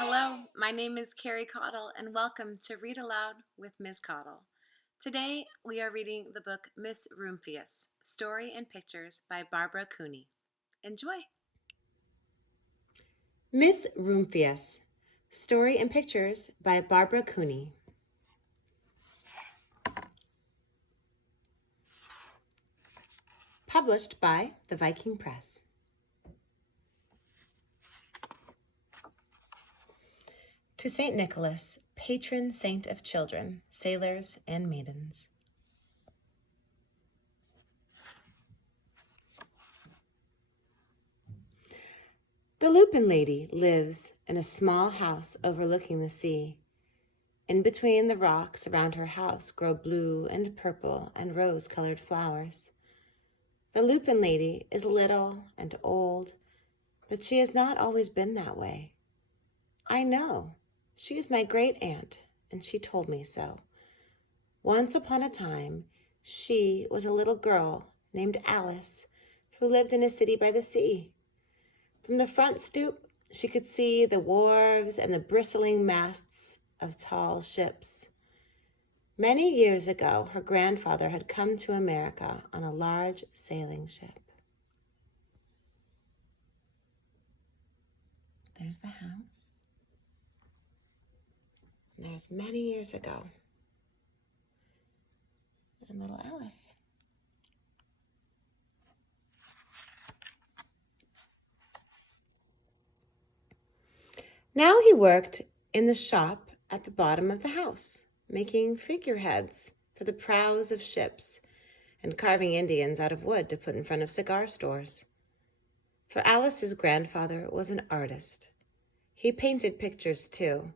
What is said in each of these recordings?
Hello, my name is Carrie Caudle, and welcome to Read Aloud with Miss Caudle. Today we are reading the book Miss Rumphius, Story and Pictures by Barbara Cooney. Enjoy! Miss Rumphius, Story and Pictures by Barbara Cooney. Published by the Viking Press. To St. Nicholas, patron saint of children, sailors, and maidens. The Lupin Lady lives in a small house overlooking the sea. In between the rocks around her house grow blue and purple and rose-colored flowers. The Lupin Lady is little and old, but she has not always been that way. I know. She is my great-aunt, and she told me so. Once upon a time, she was a little girl named Alice who lived in a city by the sea. From the front stoop, she could see the wharves and the bristling masts of tall ships. Many years ago, her grandfather had come to America on a large sailing ship. There's the house. There's many years ago. And little Alice. Now he worked in the shop at the bottom of the house, making figureheads for the prows of ships and carving Indians out of wood to put in front of cigar stores. For Alice's grandfather was an artist. He painted pictures, too,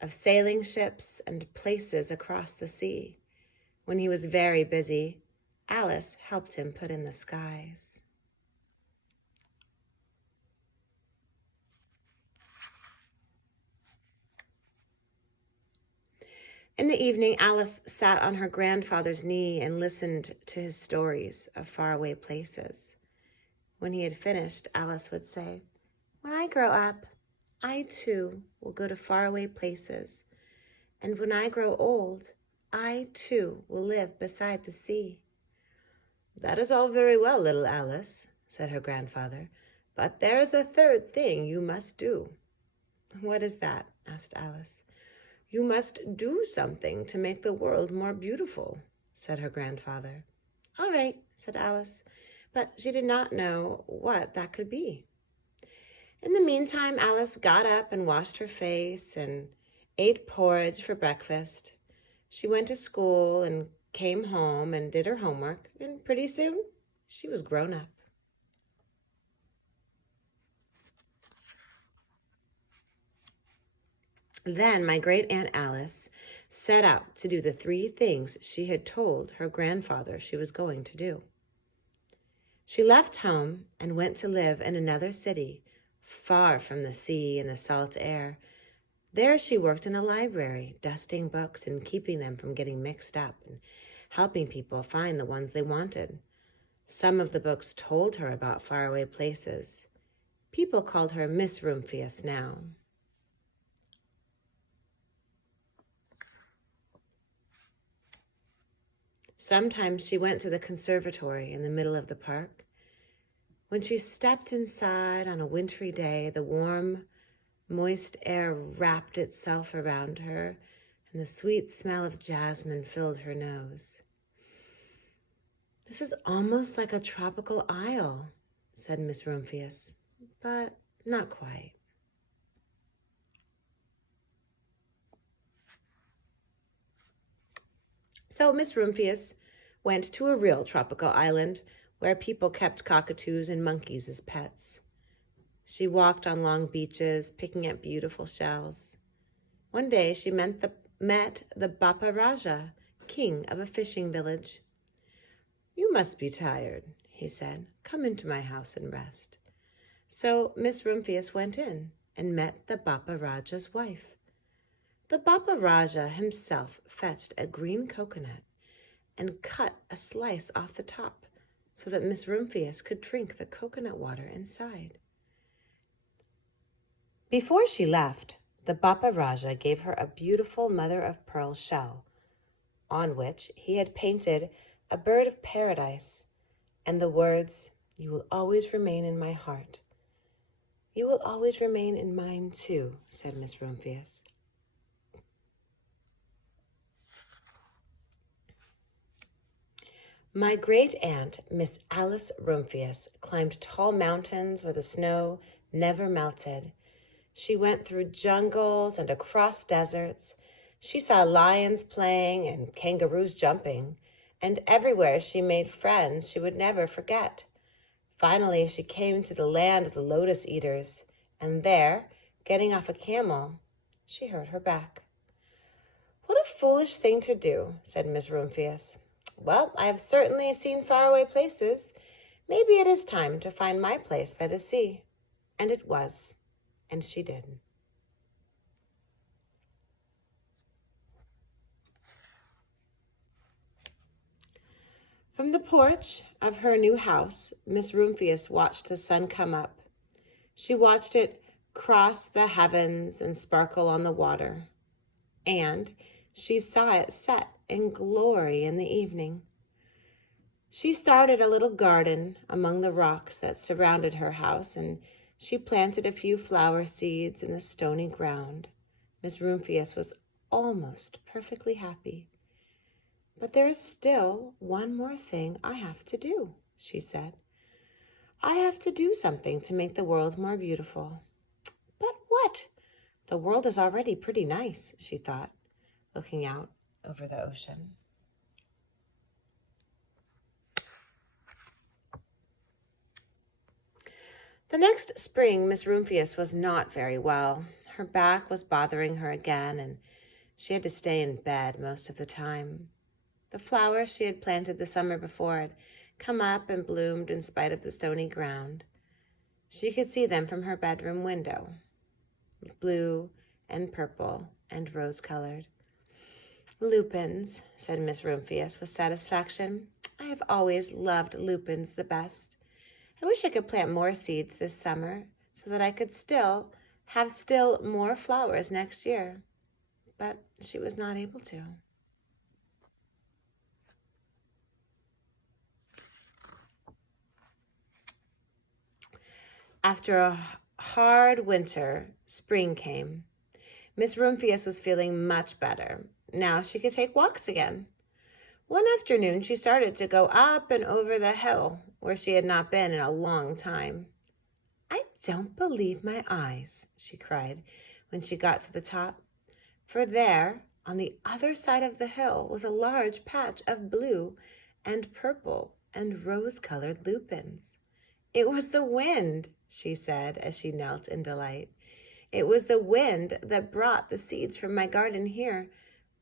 of sailing ships and places across the sea. When he was very busy, Alice helped him put in the skies. In the evening, Alice sat on her grandfather's knee and listened to his stories of faraway places. When he had finished, Alice would say, "When I grow up, I too will go to faraway places. And when I grow old, I too will live beside the sea." "That is all very well, little Alice," said her grandfather, "but there is a third thing you must do." "What is that?" asked Alice. "You must do something to make the world more beautiful," said her grandfather. "All right," said Alice, but she did not know what that could be. In the meantime, Alice got up and washed her face and ate porridge for breakfast. She went to school and came home and did her homework, and pretty soon she was grown up. Then my great-aunt Alice set out to do the 3 things she had told her grandfather she was going to do. She left home and went to live in another city, far from the sea and the salt air. There she worked in a library, dusting books and keeping them from getting mixed up and helping people find the ones they wanted. Some of the books told her about faraway places. People called her Miss Rumphius now. Sometimes she went to the conservatory in the middle of the park. When she stepped inside on a wintry day, the warm, moist air wrapped itself around her, and the sweet smell of jasmine filled her nose. "This is almost like a tropical isle," said Miss Rumphius, "but not quite." So Miss Rumphius went to a real tropical island where people kept cockatoos and monkeys as pets. She walked on long beaches, picking up beautiful shells. One day she met the Bapa Raja, king of a fishing village. "You must be tired," he said. "Come into my house and rest." So Miss Rumphius went in and met the Bapa Raja's wife. The Bapa Raja himself fetched a green coconut and cut a slice off the top so that Miss Rumphius could drink the coconut water inside. Before she left, the Bapa Raja gave her a beautiful mother-of-pearl shell, on which he had painted a bird of paradise and the words, "You will always remain in my heart." "You will always remain in mine, too," said Miss Rumphius. My great-aunt, Miss Alice Rumphius, climbed tall mountains where the snow never melted. She went through jungles and across deserts. She saw lions playing and kangaroos jumping, and everywhere she made friends she would never forget. Finally, she came to the land of the lotus eaters, and there, getting off a camel, she hurt her back. "What a foolish thing to do," said Miss Rumphius. "Well, I have certainly seen faraway places. Maybe it is time to find my place by the sea." And it was, and she did. From the porch of her new house, Miss Rumphius watched the sun come up. She watched it cross the heavens and sparkle on the water, and she saw it set in glory in the evening. She started a little garden among the rocks that surrounded her house, and she planted a few flower seeds in the stony ground. Miss Rumphius was almost perfectly happy. "But there is still one more thing I have to do," she said. "I have to do something to make the world more beautiful." "But what? The world is already pretty nice," she thought, looking out over the ocean. The next spring, Miss Rumphius was not very well. Her back was bothering her again, and she had to stay in bed most of the time. The flowers she had planted the summer before had come up and bloomed in spite of the stony ground. She could see them from her bedroom window, blue and purple and rose-colored. "Lupins," said Miss Rumphius with satisfaction. "I have always loved lupins the best. I wish I could plant more seeds this summer so that I could have more flowers next year." But she was not able to. After a hard winter, spring came. Miss Rumphius was feeling much better. Now she could take walks again. One afternoon, she started to go up and over the hill where she had not been in a long time. "I don't believe my eyes," she cried when she got to the top. For there, on the other side of the hill, was a large patch of blue and purple and rose-colored lupins. "It was the wind," she said as she knelt in delight. "It was the wind that brought the seeds from my garden here,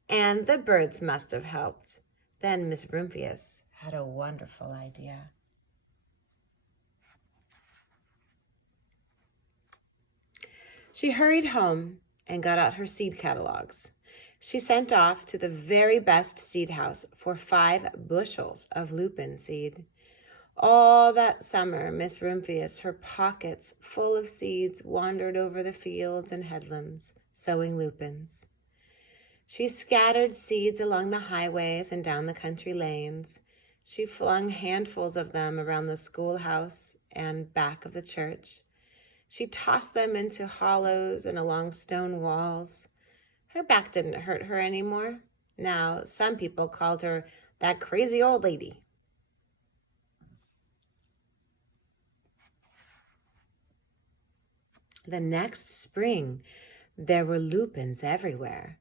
and the birds must have helped." Then Miss Rumphius had a wonderful idea. She hurried home and got out her seed catalogs. She sent off to the very best seed house for 5 bushels of lupin seed. All that summer, Miss Rumphius, her pockets full of seeds, wandered over the fields and headlands, sowing lupins. She scattered seeds along the highways and down the country lanes. She flung handfuls of them around the schoolhouse and back of the church. She tossed them into hollows and along stone walls. Her back didn't hurt her anymore. Now, some people called her that crazy old lady. The next spring, there were lupins everywhere.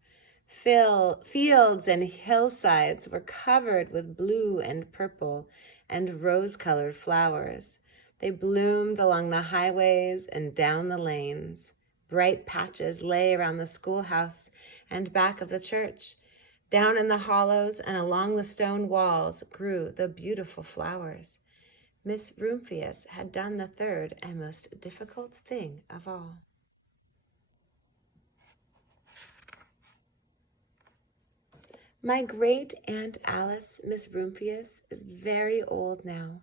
Fields and hillsides were covered with blue and purple and rose-colored flowers. They bloomed along the highways and down the lanes. Bright patches lay around the schoolhouse and back of the church. Down in the hollows and along the stone walls grew the beautiful flowers. Miss Rumphius had done the third and most difficult thing of all. My great-aunt Alice, Miss Rumphius, is very old now.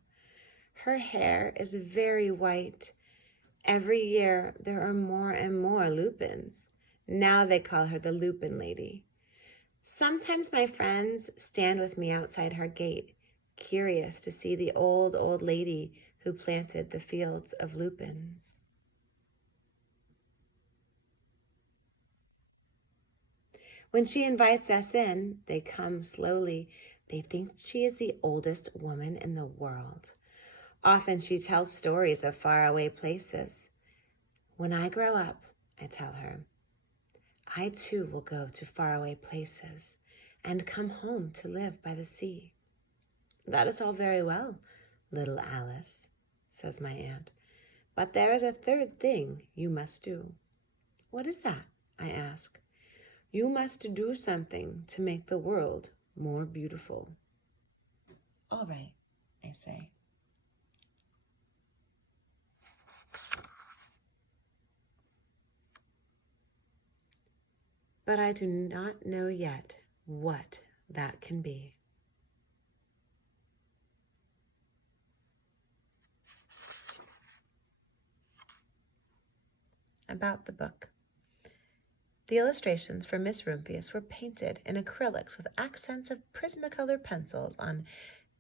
Her hair is very white, Every year, there are more and more Lupins. Now they call her the Lupin Lady. Sometimes my friends stand with me outside her gate, curious to see the old lady who planted the fields of lupins. When she invites us in, they come slowly. They think she is the oldest woman in the world. Often she tells stories of faraway places. When I grow up, I tell her, I too will go to faraway places and come home to live by the sea. That is all very well, little Alice, says my aunt, but there is a third thing you must do. What is that? I ask. You must do something to make the world more beautiful. All right, I say. But I do not know yet what that can be. About the book. The illustrations for Miss Rumphius were painted in acrylics with accents of Prismacolor pencils on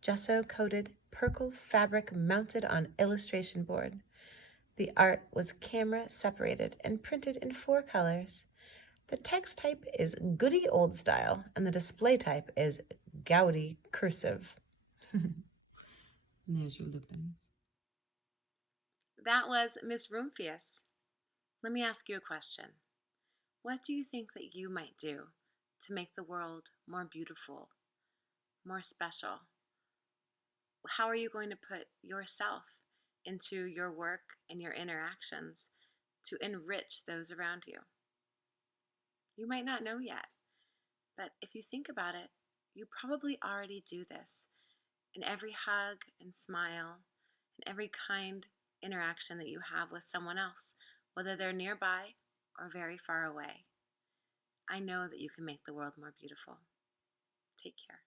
gesso-coated purple fabric mounted on illustration board. The art was camera separated and printed in 4 colors. The text type is goody old style, and the display type is gaudy cursive. There's your lupins. That was Miss Rumphius. Let me ask you a question. What do you think that you might do to make the world more beautiful, more special? How are you going to put yourself into your work and your interactions to enrich those around you? You might not know yet, but if you think about it, you probably already do this in every hug and smile and every kind interaction that you have with someone else, whether they're nearby or very far away. I know that you can make the world more beautiful. Take care.